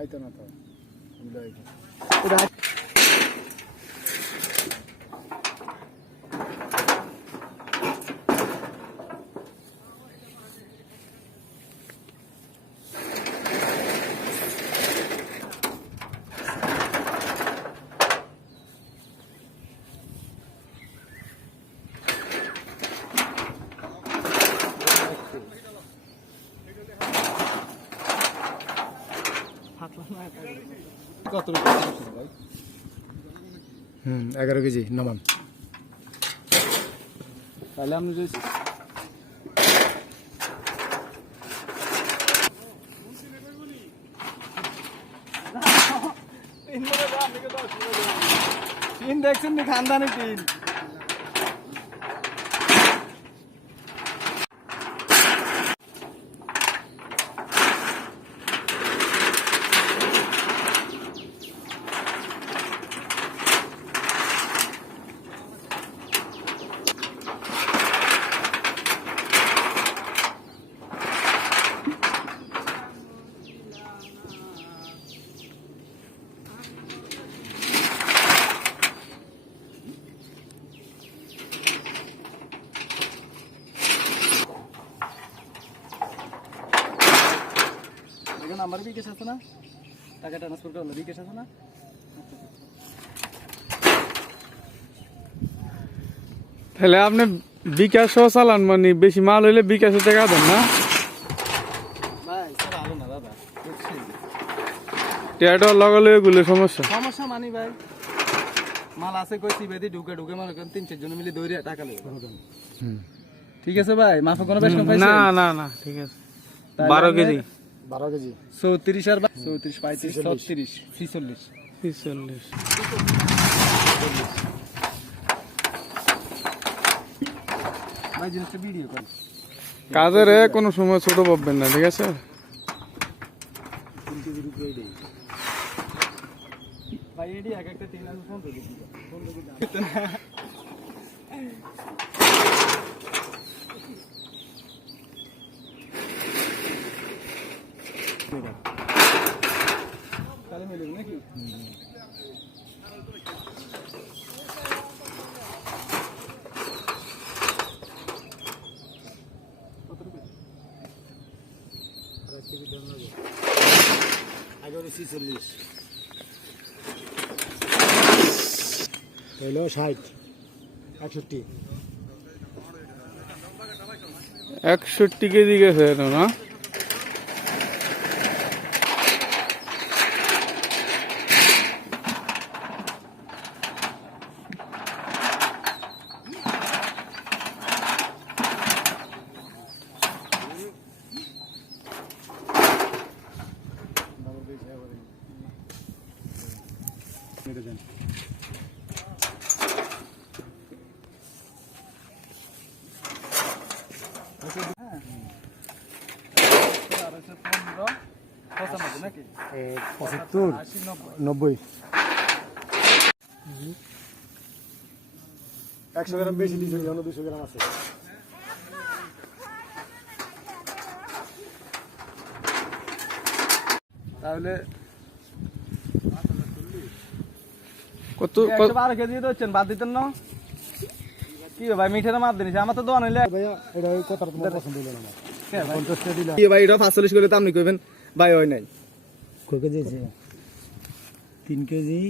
আইতো না তো এগুলো আইতো। হুম এগারো কেজি নামান তাহলে আপনি যদি তিন দেখছেন খানদানি তিন? দেখুন আমার বিকেশ আছে না? টাকা ট্রান্সফার করলে বিকেশ আছে না? তাহলে আপনি বিকাশ চালান মানে বেশি মাল হইলে বিকাশে টাকা দেন না? টিয়াটা লাগালে এগুলো সমস্যা। সমস্যা মানি ভাই। মাল আছে কই সিবেদি ঢুকে ঢুকে মনে করেন তিন চারজন মিলে দৌড়ে টাকা লেগে ঠিক আছে ভাই মাফা কোনো বেশ না না না ঠিক আছে। তাহলে বারো আপনি- কেজি। বারো কেজি? চৌত্রিশ আর চৌত্রিশ পঁয়ত্রিশ ছত্রিশ ছিচল্লিশ। চল্লিশ ভাই জিনিসটা ভিডিও কর কাজের এ কোনো সময় ছোট পাবেন না ঠিক আছে? ভাই এডি এক একটা তিন ফোন করে দিচ্ছি ফোন করে দাও তাহলে মিলবে নাকি? এগারো ছিচল্লিশ হইল ষাট একষট্টি। একষট্টি কেজি গেছে না নাকি পঁচাত্তর। নব্বই। একশো গ্রাম বেশি দিয়েছে দুশো গ্রাম আছে। তাহলে কত বারো কেজি দিচ্ছেন বাদ দিতেন না। কি ভাই মিঠের মাপ আমার তো এটা ভাই? পাঁচচল্লিশ করে ভাই হয় নাই। কয় কেজি আছে তিন কেজি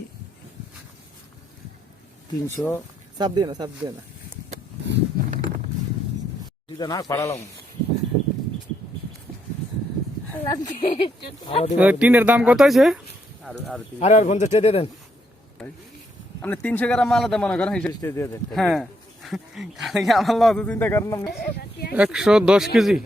তিনশো। চাপ দিয়ে না চাপ দিয়ে না। না পাড়ালাম টিনের দাম কত আছে আরে আর পঞ্চাশটা দিয়ে দেন। আপনি তিনশো গ্রাম আলাদা মনে করেন হ্যাঁ। আমার লস চিন্তা করেন একশো দশ কেজি।